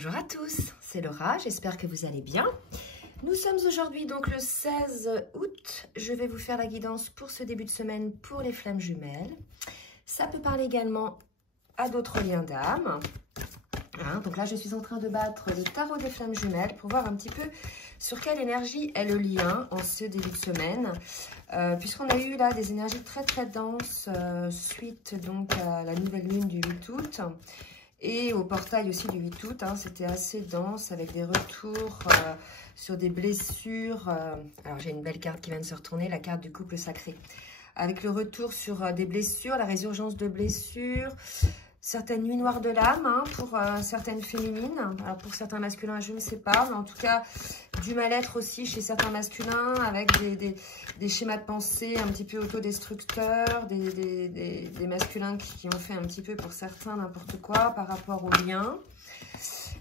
Bonjour à tous, c'est Laura, j'espère que vous allez bien. Nous sommes aujourd'hui donc le 16 août. Je vais vous faire la guidance pour ce début de semaine pour les flammes jumelles. Ça peut parler également à d'autres liens d'âme. Donc là, je suis en train de battre le tarot des flammes jumelles pour voir un petit peu sur quelle énergie est le lien en ce début de semaine. Puisqu'on a eu là des énergies très denses suite donc à la nouvelle lune du 8 août. Et au portail aussi du 8 août, c'était assez dense avec des retours sur des blessures. Alors j'ai une belle carte qui vient de se retourner, la carte du couple sacré. Avec le retour sur des blessures, la résurgence de blessures, certaines nuits noires de l'âme pour certaines féminines. Alors pour certains masculins, je ne sais pas, mais en tout cas du mal-être aussi chez certains masculins avec des schémas de pensée un petit peu autodestructeurs, des masculins qui ont fait un petit peu pour certains n'importe quoi par rapport au lien.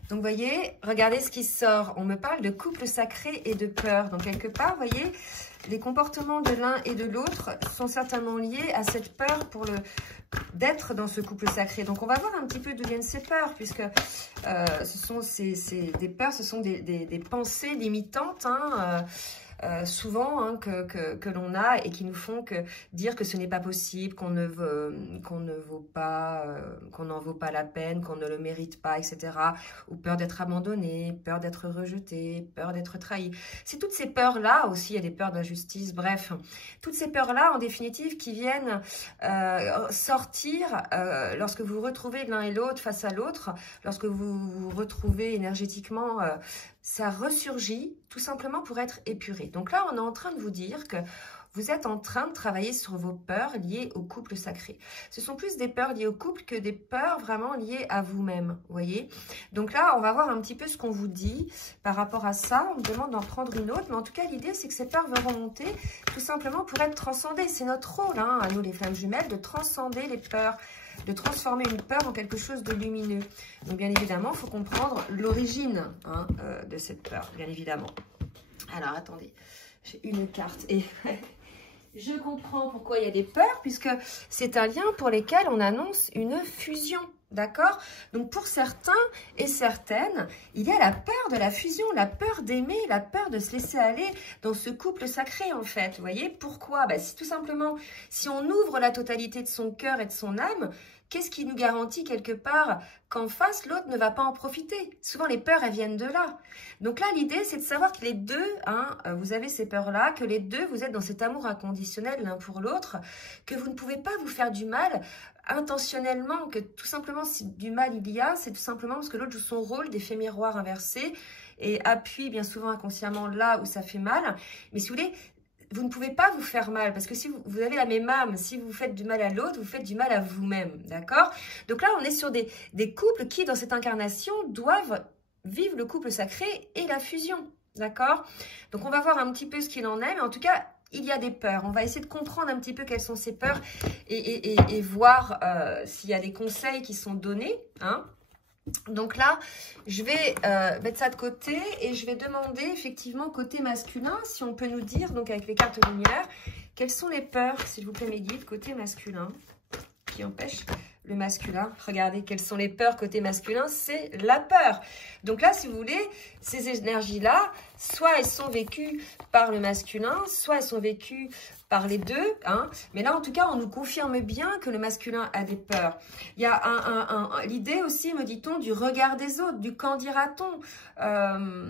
Donc, vous voyez, regardez ce qui sort. On me parle de couple sacré et de peur. Donc, quelque part, vous voyez, les comportements de l'un et de l'autre sont certainement liés à cette peur d'être dans ce couple sacré. Donc, on va voir un petit peu d'où viennent ces peurs, puisque ce sont des peurs, ce sont des pensées limitantes, souvent que l'on a et qui nous font dire que ce n'est pas possible, qu'on n'en vaut pas la peine, qu'on ne le mérite pas, etc. Ou peur d'être abandonné, peur d'être rejeté, peur d'être trahi. C'est toutes ces peurs-là aussi, il y a des peurs d'injustice, bref. Toutes ces peurs-là, en définitive, qui viennent sortir lorsque vous vous retrouvez l'un et l'autre face à l'autre, lorsque vous vous retrouvez énergétiquement, ça ressurgit tout simplement pour être épuré. Donc là, on est en train de vous dire que vous êtes en train de travailler sur vos peurs liées au couple sacré. Ce sont plus des peurs liées au couple que des peurs vraiment liées à vous-même, vous voyez. Donc là, on va voir un petit peu ce qu'on vous dit par rapport à ça. On me demande d'en prendre une autre, mais en tout cas, l'idée, c'est que ces peurs vont remonter tout simplement pour être transcendées. C'est notre rôle, à nous les flammes jumelles, de transcender les peurs, de transformer une peur en quelque chose de lumineux. Donc, bien évidemment, il faut comprendre l'origine de cette peur, bien évidemment. Alors, attendez, j'ai une carte et je comprends pourquoi il y a des peurs, puisque c'est un lien pour lequel on annonce une fusion. D'accord? Donc, pour certains et certaines, il y a la peur de la fusion, la peur d'aimer, la peur de se laisser aller dans ce couple sacré, en fait. Vous voyez? Pourquoi? Tout simplement, si on ouvre la totalité de son cœur et de son âme, qu'est-ce qui nous garantit quelque part qu'en face, l'autre ne va pas en profiter? Souvent, les peurs, elles viennent de là. Donc là, l'idée, c'est de savoir que les deux, vous avez ces peurs-là, que les deux, vous êtes dans cet amour inconditionnel l'un pour l'autre, que vous ne pouvez pas vous faire du mal intentionnellement, que tout simplement, si du mal il y a, c'est tout simplement parce que l'autre joue son rôle d'effet miroir inversé et appuie bien souvent inconsciemment là où ça fait mal. Mais si vous voulez, vous ne pouvez pas vous faire mal, parce que si vous avez la même âme, si vous faites du mal à l'autre, vous faites du mal à vous-même, d'accord? Donc là, on est sur des couples qui, dans cette incarnation, doivent vivre le couple sacré et la fusion, d'accord? Donc on va voir un petit peu ce qu'il en est, mais en tout cas, il y a des peurs. On va essayer de comprendre un petit peu quelles sont ces peurs et voir s'il y a des conseils qui sont donnés, Donc là, je vais mettre ça de côté et je vais demander effectivement côté masculin, si on peut nous dire, donc avec les cartes de lumière, quelles sont les peurs, s'il vous plaît mes guides, côté masculin, qui empêchent le masculin. Regardez, quelles sont les peurs côté masculin? C'est la peur. Donc là, si vous voulez, ces énergies-là, soit elles sont vécues par le masculin, soit elles sont vécues par les deux, mais là en tout cas on nous confirme bien que le masculin a des peurs. Il y a l'idée aussi, me dit-on, du regard des autres, du qu'en dira-t-on,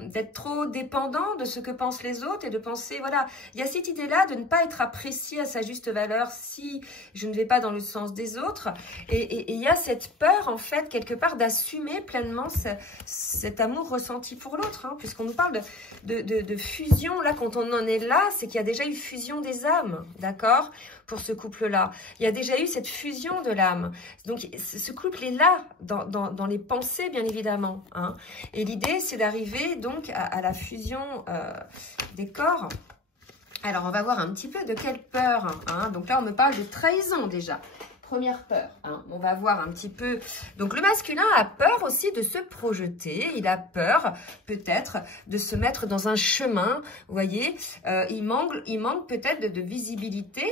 d'être trop dépendant de ce que pensent les autres et de penser, voilà, il y a cette idée-là de ne pas être apprécié à sa juste valeur si je ne vais pas dans le sens des autres, et il y a cette peur en fait quelque part d'assumer pleinement cet amour ressenti pour l'autre, puisqu'on nous parle de fusion, là quand on en est là, c'est qu'il y a déjà eu fusion des âmes. D'accord? Pour ce couple-là. Il y a déjà eu cette fusion de l'âme. Donc, ce couple est là, dans les pensées, bien évidemment. Et l'idée, c'est d'arriver donc à la fusion des corps. Alors, on va voir un petit peu de quelle peur. Donc là, on me parle de trahison déjà. première peur, hein. On va voir un petit peu. Donc, le masculin a peur aussi de se projeter. Il a peur, peut-être, de se mettre dans un chemin. Vous voyez, il manque peut-être de visibilité.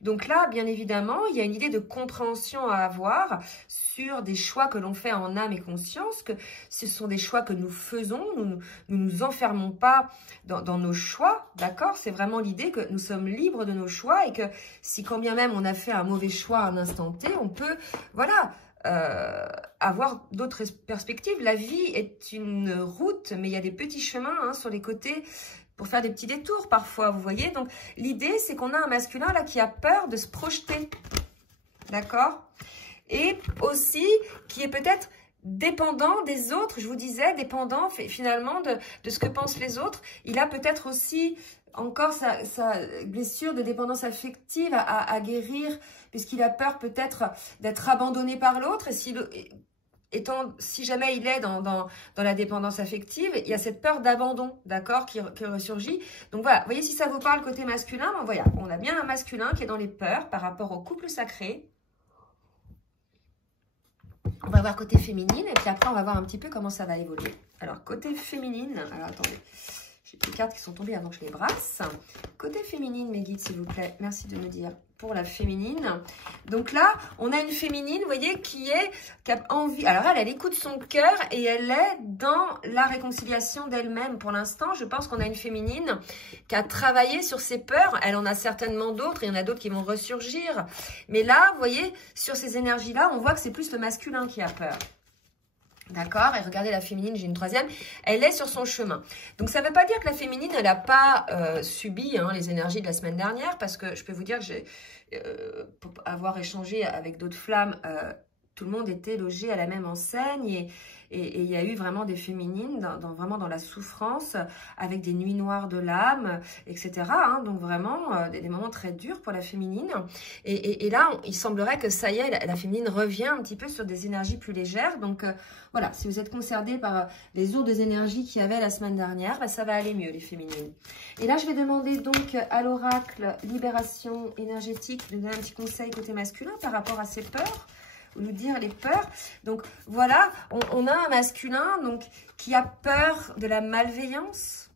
Donc là, bien évidemment, il y a une idée de compréhension à avoir sur des choix que l'on fait en âme et conscience, que ce sont des choix que nous faisons. Nous nous enfermons pas dans nos choix, d'accord? C'est vraiment l'idée que nous sommes libres de nos choix et que si quand bien même on a fait un mauvais choix à un instant T, on peut, voilà, avoir d'autres perspectives. La vie est une route, mais il y a des petits chemins, hein, sur les côtés pour faire des petits détours parfois, vous voyez. Donc, l'idée, c'est qu'on a un masculin là qui a peur de se projeter, d'accord? Et aussi qui est peut-être dépendant des autres, je vous disais, dépendant finalement de ce que pensent les autres. Il a peut-être aussi encore sa blessure de dépendance affective à guérir, puisqu'il a peur peut-être d'être abandonné par l'autre. Et si jamais il est dans la dépendance affective, il y a cette peur d'abandon, d'accord, qui ressurgit. Donc voilà, vous voyez, si ça vous parle côté masculin, ben voilà, on a bien un masculin qui est dans les peurs par rapport au couple sacré. On va voir côté féminine et puis après on va voir un petit peu comment ça va évoluer. Alors côté féminine, alors attendez, j'ai des cartes qui sont tombées avant que je les brasse. Côté féminine, mes guides, s'il vous plaît, merci de me dire pour la féminine. Donc là, on a une féminine, vous voyez, qui a envie. Alors elle écoute son cœur et elle est dans la réconciliation d'elle-même. Pour l'instant, je pense qu'on a une féminine qui a travaillé sur ses peurs. Elle en a certainement d'autres, il y en a d'autres qui vont ressurgir. Mais là, vous voyez, sur ces énergies-là, on voit que c'est plus le masculin qui a peur. D'accord? Et regardez la féminine, j'ai une troisième. Elle est sur son chemin. Donc, ça ne veut pas dire que la féminine, elle n'a pas subi, hein, les énergies de la semaine dernière, parce que je peux vous dire que j'ai, pour avoir échangé avec d'autres flammes, tout le monde était logé à la même enseigne et il y a eu vraiment des féminines vraiment dans la souffrance, avec des nuits noires de l'âme, etc. Hein, donc vraiment des moments très durs pour la féminine. Et là, il semblerait que ça y est, la féminine revient un petit peu sur des énergies plus légères. Donc voilà, si vous êtes concerné par les lourdes énergies qu'il y avait la semaine dernière, bah, ça va aller mieux les féminines. Et là, je vais demander donc à l'oracle libération énergétique de donner un petit conseil côté masculin par rapport à ses peurs. Nous dire les peurs. Donc voilà, on a un masculin donc qui a peur de la malveillance,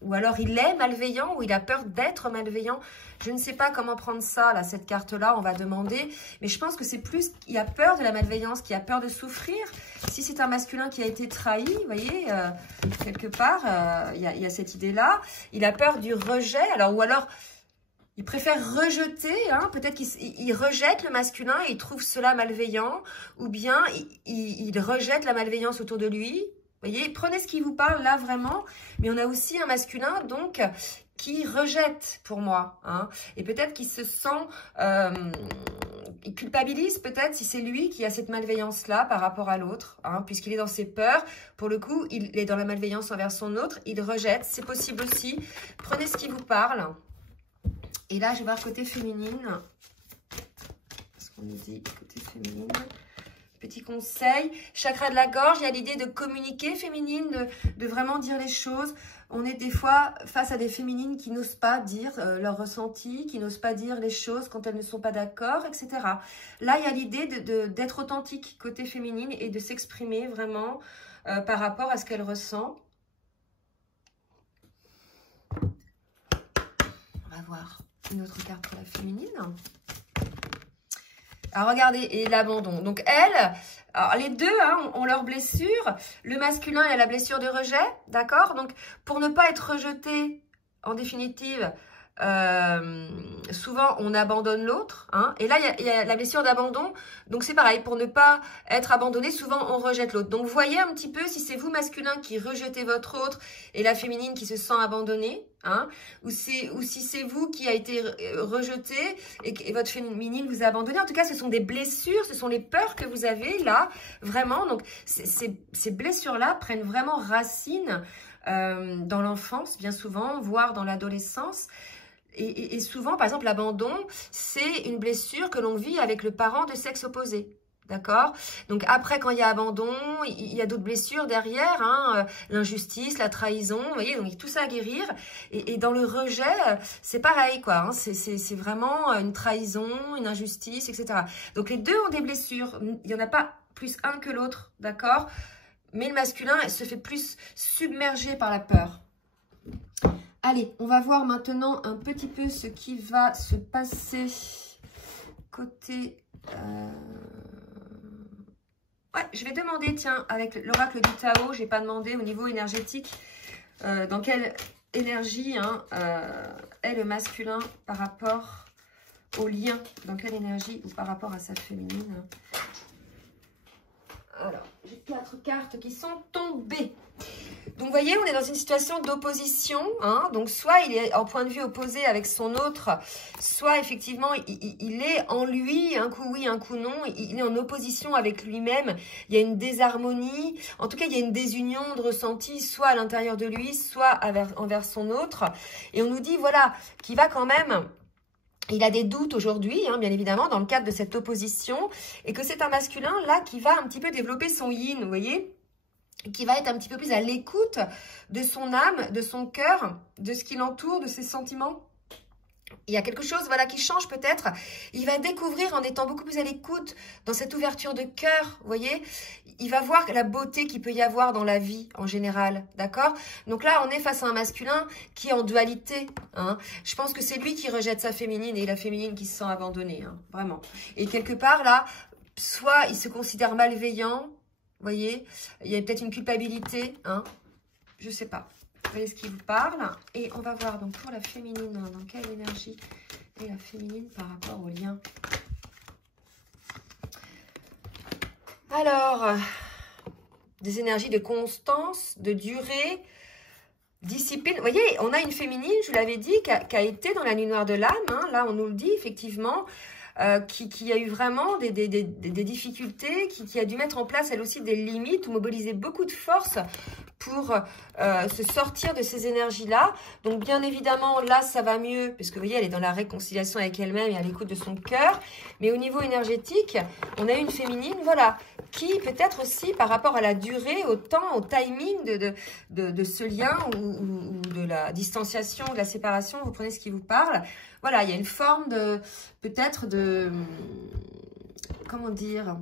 ou alors il est malveillant, ou il a peur d'être malveillant. Je ne sais pas comment prendre ça, là, cette carte-là, on va demander. Mais je pense que c'est plus qu'il a peur de la malveillance, qu'il a peur de souffrir. Si c'est un masculin qui a été trahi, vous voyez, quelque part, il y a cette idée-là. Il a peur du rejet, ou alors il préfère rejeter, hein, peut-être qu'il rejette le masculin et il trouve cela malveillant, ou bien il rejette la malveillance autour de lui. Vous voyez, prenez ce qui vous parle là vraiment, mais on a aussi un masculin donc qui rejette pour moi, hein, et peut-être qu'il se sent, il culpabilise peut-être si c'est lui qui a cette malveillance-là par rapport à l'autre, hein, puisqu'il est dans ses peurs. Pour le coup, il est dans la malveillance envers son autre, il rejette, c'est possible aussi. Prenez ce qui vous parle. Et là, je vais voir côté féminine. Qu'est-ce qu'on nous dit côté féminine? Petit conseil. Chakra de la gorge, il y a l'idée de communiquer féminine, de vraiment dire les choses. On est des fois face à des féminines qui n'osent pas dire leur ressenti, qui n'osent pas dire les choses quand elles ne sont pas d'accord, etc. Là, il y a l'idée d'être authentique côté féminine et de s'exprimer vraiment par rapport à ce qu'elle ressent. On va voir une autre carte pour la féminine. Alors regardez, et l'abandon. Donc elle, alors les deux hein, ont leurs blessures. Le masculin, il a la blessure de rejet, d'accord? Donc pour ne pas être rejeté, en définitive, souvent on abandonne l'autre, hein, et là il y a la blessure d'abandon, donc c'est pareil, pour ne pas être abandonné, souvent on rejette l'autre. Donc voyez un petit peu si c'est vous masculin qui rejetez votre autre et la féminine qui se sent abandonnée, hein, ou si c'est vous qui a été rejeté et votre féminine vous a abandonné. En tout cas, ce sont des blessures, ce sont les peurs que vous avez là, vraiment. Donc ces blessures-là prennent vraiment racine dans l'enfance, bien souvent, voire dans l'adolescence. Et souvent, par exemple, l'abandon, c'est une blessure que l'on vit avec le parent de sexe opposé. D'accord? Donc après, quand il y a abandon, il y a d'autres blessures derrière, hein, l'injustice, la trahison, vous voyez, donc tout ça à guérir. Et dans le rejet, c'est pareil, quoi. Hein, c'est vraiment une trahison, une injustice, etc. Donc les deux ont des blessures. Il n'y en a pas plus un que l'autre, d'accord? Mais le masculin se fait plus submerger par la peur. Allez, on va voir maintenant un petit peu ce qui va se passer côté... Ouais, je vais demander, tiens, avec l'oracle du Tao, j'ai pas demandé au niveau énergétique, dans quelle énergie hein, est le masculin par rapport au lien, dans quelle énergie ou par rapport à sa féminine. Alors, j'ai 4 cartes qui sont tombées. Donc, vous voyez, on est dans une situation d'opposition. Hein, donc, soit il est en point de vue opposé avec son autre, soit effectivement, il est en lui, un coup oui, un coup non. Il est en opposition avec lui-même. Il y a une désharmonie. En tout cas, il y a une désunion de ressenti, soit à l'intérieur de lui, soit envers son autre. Et on nous dit, voilà, qu'il va quand même... Il a des doutes aujourd'hui, hein, bien évidemment, dans le cadre de cette opposition. Et que c'est un masculin, là, qui va un petit peu développer son yin, vous voyez, qui va être un petit peu plus à l'écoute de son âme, de son cœur, de ce qui l'entoure, de ses sentiments. Il y a quelque chose voilà, qui change peut-être. Il va découvrir en étant beaucoup plus à l'écoute dans cette ouverture de cœur, vous voyez. Il va voir la beauté qu'il peut y avoir dans la vie en général, d'accord? Donc là, on est face à un masculin qui est en dualité. Hein. Je pense que c'est lui qui rejette sa féminine et la féminine qui se sent abandonnée, hein, vraiment. Et quelque part là, soit il se considère malveillant, vous voyez. Il y a peut-être une culpabilité, hein. Je sais pas. Vous voyez ce qui vous parle. Et on va voir donc pour la féminine, dans quelle énergie est la féminine par rapport au lien. Alors, des énergies de constance, de durée, discipline. Vous voyez, on a une féminine, je vous l'avais dit, qui a été dans la nuit noire de l'âme. Hein, là, on nous le dit, effectivement. Qui a eu vraiment des difficultés, qui a dû mettre en place elle aussi des limites ou mobiliser beaucoup de force pour se sortir de ces énergies-là. Donc bien évidemment, là, ça va mieux, parce que vous voyez, elle est dans la réconciliation avec elle-même et à l'écoute de son cœur. Mais au niveau énergétique, on a une féminine, voilà, qui peut-être aussi par rapport à la durée, au temps, au timing de ce lien ou de la distanciation, de la séparation, vous prenez ce qui vous parle. Voilà, il y a une forme de, peut-être de, comment dire,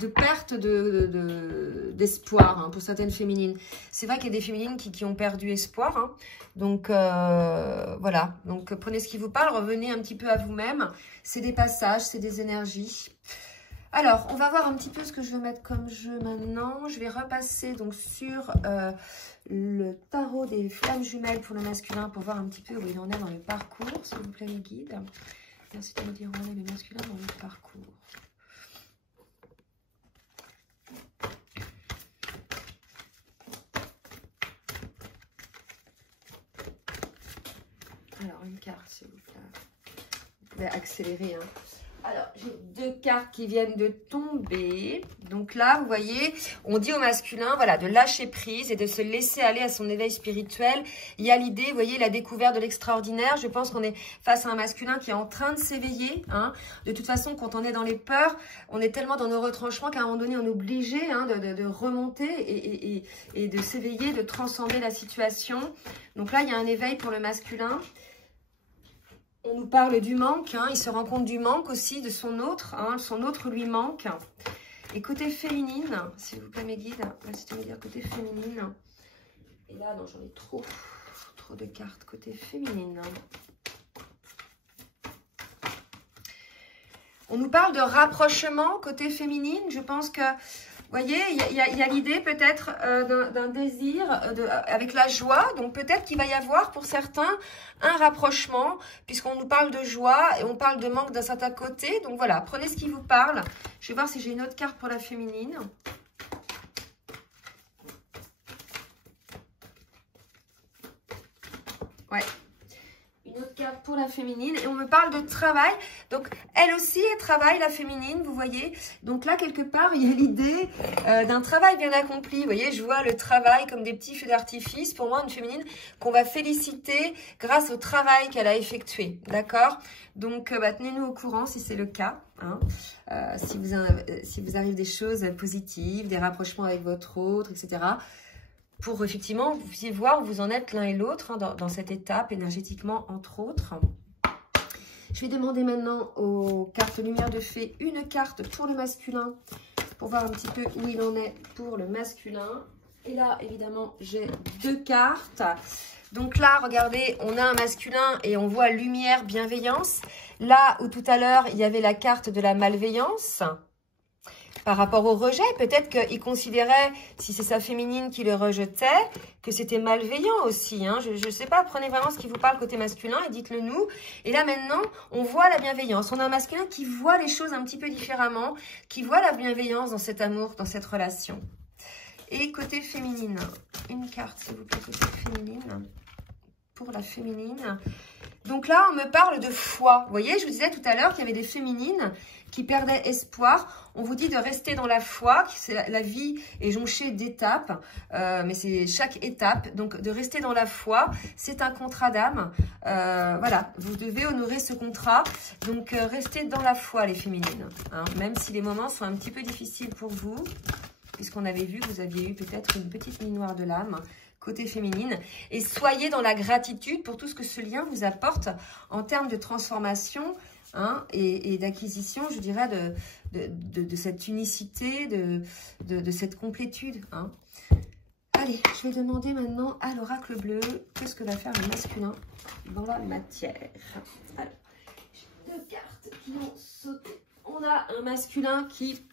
de perte d'espoir hein, pour certaines féminines. C'est vrai qu'il y a des féminines qui ont perdu espoir. Hein. Donc, voilà. Donc, prenez ce qui vous parle, revenez un petit peu à vous-même. C'est des passages, c'est des énergies. Alors, on va voir un petit peu ce que je vais mettre comme jeu maintenant. Je vais repasser donc sur le tarot des flammes jumelles pour le masculin pour voir un petit peu où il en est dans le parcours, s'il vous plaît, les guides. Merci de me dire où en est le masculin dans le parcours. Alors, une carte, s'il vous plaît. Vous pouvez accélérer, hein. Alors, j'ai 2 cartes qui viennent de tomber. Donc là, vous voyez, on dit au masculin, voilà, de lâcher prise et de se laisser aller à son éveil spirituel. Il y a l'idée, vous voyez, la découverte de l'extraordinaire. Je pense qu'on est face à un masculin qui est en train de s'éveiller. Hein. De toute façon, quand on est dans les peurs, on est tellement dans nos retranchements qu'à un moment donné, on est obligé hein, de remonter et de s'éveiller, de transcender la situation. Donc là, il y a un éveil pour le masculin. On nous parle du manque, hein, il se rend compte du manque aussi de son autre lui manque. Et côté féminine, s'il vous plaît mes guides, merci de me dire côté féminine. Et là, non, j'en ai trop de cartes côté féminine. On nous parle de rapprochement côté féminine, je pense que... Vous voyez, il y a l'idée peut-être d'un désir avec la joie. Donc peut-être qu'il va y avoir pour certains un rapprochement puisqu'on nous parle de joie et on parle de manque d'un certain côté. Donc voilà, prenez ce qui vous parle. Je vais voir si j'ai une autre carte pour la féminine. Ouais. Une autre carte pour la féminine. Et on me parle de travail. Donc, elle aussi, elle travaille, la féminine, vous voyez. Donc là, quelque part, il y a l'idée d'un travail bien accompli. Vous voyez, je vois le travail comme des petits feux d'artifice. Pour moi, une féminine qu'on va féliciter grâce au travail qu'elle a effectué. D'accord? Donc, tenez-nous au courant si c'est le cas. Hein. Si vous arrive des choses positives, des rapprochements avec votre autre, etc., pour effectivement, vous puissiez voir où vous en êtes l'un et l'autre hein, dans cette étape énergétiquement, entre autres. Je vais demander maintenant aux cartes Lumière de Fée une carte pour le masculin, pour voir un petit peu où il en est pour le masculin. Et là, évidemment, j'ai 2 cartes. Donc là, regardez, on a un masculin et on voit lumière, bienveillance. Là où tout à l'heure, il y avait la carte de la malveillance. Par rapport au rejet, peut-être qu'il considérait, si c'est sa féminine qui le rejetait, que c'était malveillant aussi. Hein. Je ne sais pas, prenez vraiment ce qui vous parle côté masculin et dites-le nous. Et là maintenant, on voit la bienveillance. On a un masculin qui voit les choses un petit peu différemment, qui voit la bienveillance dans cet amour, dans cette relation. Et côté féminine, une carte s'il vous plaît, côté féminine, pour la féminine. Donc là, on me parle de foi. Vous voyez, je vous disais tout à l'heure qu'il y avait des féminines qui perdaient espoir. On vous dit de rester dans la foi. La vie est jonchée d'étapes, mais c'est chaque étape. Donc, de rester dans la foi, c'est un contrat d'âme. Voilà, vous devez honorer ce contrat. Donc, restez dans la foi, les féminines. Hein, même si les moments sont un petit peu difficiles pour vous, puisqu'on avait vu que vous aviez eu peut-être une petite nuit noire de l'âme. Côté féminine, et soyez dans la gratitude pour tout ce que ce lien vous apporte en termes de transformation hein, et d'acquisition, je dirais, de cette unicité, de cette complétude. Hein. Allez, je vais demander maintenant à l'oracle bleu, qu'est-ce que va faire le masculin dans la matière. Alors, j'ai 2 cartes qui ont sauté. On a un masculin qui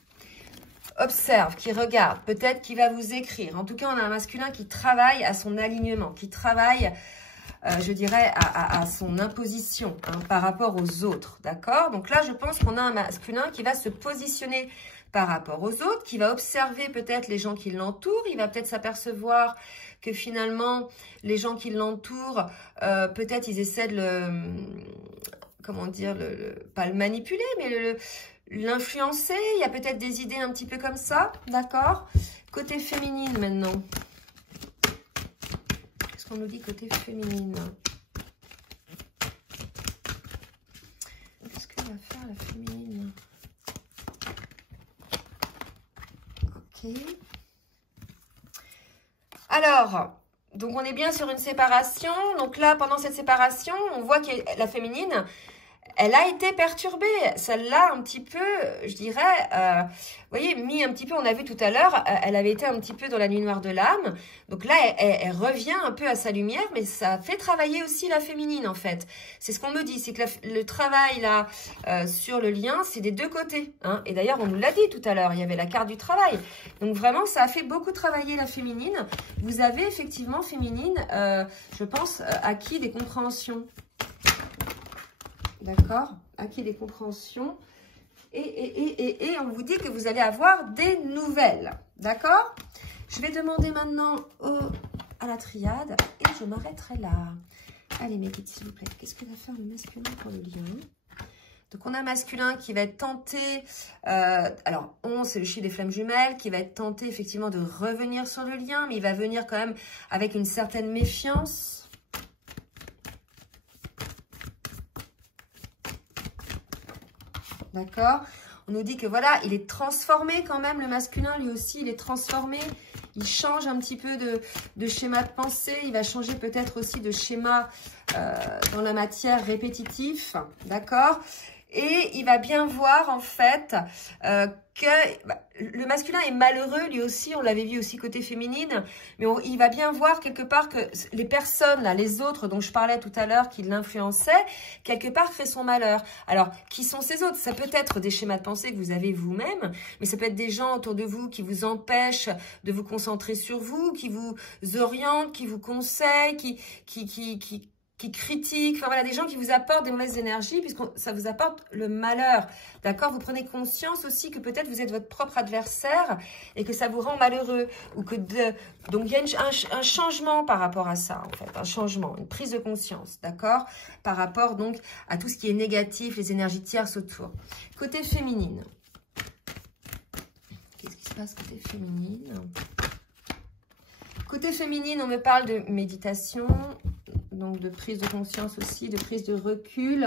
observe, qui regarde, peut-être qui va vous écrire. En tout cas, on a un masculin qui travaille à son alignement, qui travaille, je dirais, à son imposition hein, par rapport aux autres. D'accord? Donc là, je pense qu'on a un masculin qui va se positionner par rapport aux autres, qui va observer peut-être les gens qui l'entourent. Il va peut-être s'apercevoir que finalement, les gens qui l'entourent, peut-être ils essaient de le... Comment dire? Pas le manipuler, mais l'influencer, il y a peut-être des idées un petit peu comme ça, d'accord? Côté féminine maintenant. Qu'est-ce qu'on nous dit côté féminine? Qu'est-ce qu'elle va faire la féminine? Ok. Alors, donc on est bien sur une séparation. Donc là, pendant cette séparation, on voit que la féminine... Elle a été perturbée, celle-là un petit peu, je dirais, vous voyez, mis un petit peu, on a vu tout à l'heure, elle avait été un petit peu dans la nuit noire de l'âme. Donc là, elle revient un peu à sa lumière, mais ça fait travailler aussi la féminine en fait. C'est ce qu'on me dit, c'est que le travail là, sur le lien, c'est des 2 côtés. Hein. Et d'ailleurs, on nous l'a dit tout à l'heure, il y avait la carte du travail. Donc vraiment, ça a fait beaucoup travailler la féminine. Vous avez effectivement, féminine, je pense, acquis des compréhensions. D'accord? Acquis des compréhensions. Et on vous dit que vous allez avoir des nouvelles. D'accord? Je vais demander maintenant à la triade et je m'arrêterai là. Allez, mes guides, s'il vous plaît. Qu'est-ce que va faire le masculin pour le lien? Donc, on a un masculin qui va être tenté. Alors, 11, c'est le chiffre des flammes jumelles, qui va être tenté effectivement de revenir sur le lien, mais il va venir quand même avec une certaine méfiance. D'accord? On nous dit que voilà, il est transformé quand même, le masculin, lui aussi, il est transformé. Il change un petit peu de schéma de pensée. Il va changer peut-être aussi de schéma dans la matière répétitif. D'accord? Et il va bien voir en fait que le masculin est malheureux lui aussi, on l'avait vu aussi côté féminine, mais il va bien voir quelque part que les personnes, là, les autres dont je parlais tout à l'heure qui l'influençaient, quelque part créent son malheur. Alors, qui sont ces autres? Ça peut être des schémas de pensée que vous avez vous-même, mais ça peut être des gens autour de vous qui vous empêchent de vous concentrer sur vous, qui vous orientent, qui vous conseillent, qui qui critiquent, enfin voilà, des gens qui vous apportent des mauvaises énergies, puisque ça vous apporte le malheur, d'accord? Vous prenez conscience aussi que peut-être vous êtes votre propre adversaire et que ça vous rend malheureux, ou que donc il y a un changement par rapport à ça, en fait, un changement, une prise de conscience, d'accord? Par rapport donc à tout ce qui est négatif, les énergies tierces autour. Côté féminine. Qu'est-ce qui se passe côté féminine? Côté féminine, on me parle de méditation, donc de prise de conscience aussi, de prise de recul.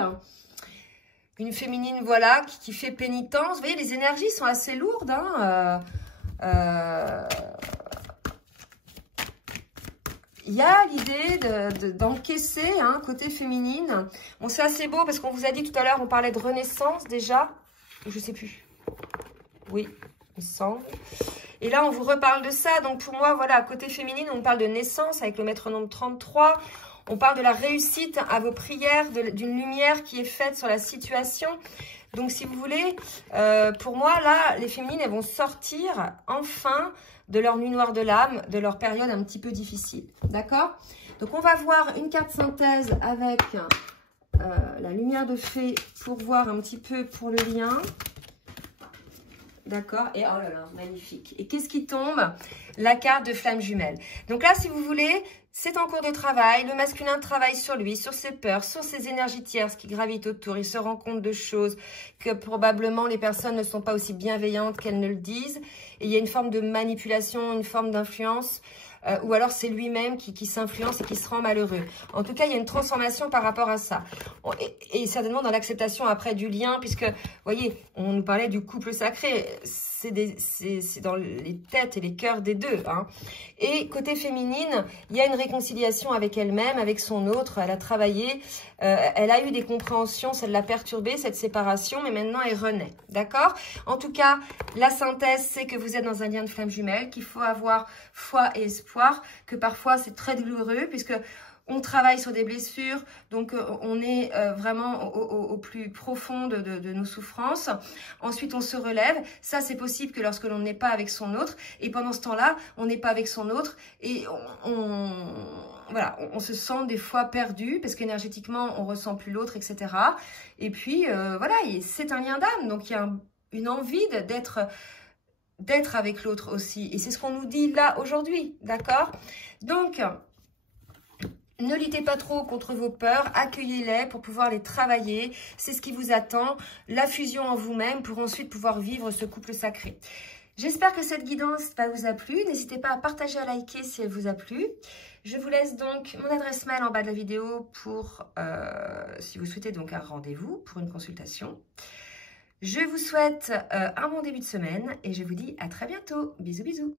Une féminine, voilà, qui fait pénitence. Vous voyez, les énergies sont assez lourdes. Hein, il y a l'idée d'encaisser, hein, côté féminine. Bon, c'est assez beau parce qu'on vous a dit tout à l'heure, on parlait de renaissance déjà. Je ne sais plus. Oui, il me semble. Et là, on vous reparle de ça. Donc, pour moi, voilà, côté féminine, on parle de naissance avec le maître-nombre 33. On parle de la réussite à vos prières, d'une lumière qui est faite sur la situation. Donc, si vous voulez, pour moi, là, les féminines, elles vont sortir enfin de leur nuit noire de l'âme, de leur période un petit peu difficile. D'accord? Donc, on va voir une carte synthèse avec la lumière de fée pour voir un petit peu pour le lien. D'accord? Et oh là là, magnifique. Et qu'est-ce qui tombe? La carte de flamme jumelle. Donc là, si vous voulez, c'est en cours de travail. Le masculin travaille sur lui, sur ses peurs, sur ses énergies tierces qui gravitent autour. Il se rend compte de choses que probablement les personnes ne sont pas aussi bienveillantes qu'elles ne le disent. Et il y a une forme de manipulation, une forme d'influence. Ou alors c'est lui-même qui s'influence et qui se rend malheureux. En tout cas, il y a une transformation par rapport à ça. Et certainement dans l'acceptation après du lien, puisque, vous voyez, on nous parlait du couple sacré. C'est dans les têtes et les cœurs des deux. Hein. Et côté féminine, il y a une réconciliation avec elle-même, avec son autre. Elle a travaillé, elle a eu des compréhensions, ça l'a perturbée, cette séparation, mais maintenant elle renaît. D'accord? En tout cas, la synthèse, c'est que vous êtes dans un lien de flamme jumelle, qu'il faut avoir foi et espoir, que parfois c'est très douloureux, puisque on travaille sur des blessures, donc on est vraiment au plus profond de nos souffrances. Ensuite, on se relève. Ça, c'est possible que lorsque l'on n'est pas avec son autre. Et pendant ce temps-là, on n'est pas avec son autre. Et voilà, on se sent des fois perdu parce qu'énergétiquement, on ressent plus l'autre, etc. Et puis, voilà, c'est un lien d'âme. Donc, il y a une envie d'être avec l'autre aussi. Et c'est ce qu'on nous dit là aujourd'hui, d'accord? Donc, ne luttez pas trop contre vos peurs, accueillez-les pour pouvoir les travailler. C'est ce qui vous attend, la fusion en vous-même pour ensuite pouvoir vivre ce couple sacré. J'espère que cette guidance vous a plu. N'hésitez pas à partager, à liker si elle vous a plu. Je vous laisse donc mon adresse mail en bas de la vidéo pour, si vous souhaitez donc un rendez-vous pour une consultation. Je vous souhaite un bon début de semaine et je vous dis à très bientôt. Bisous, bisous.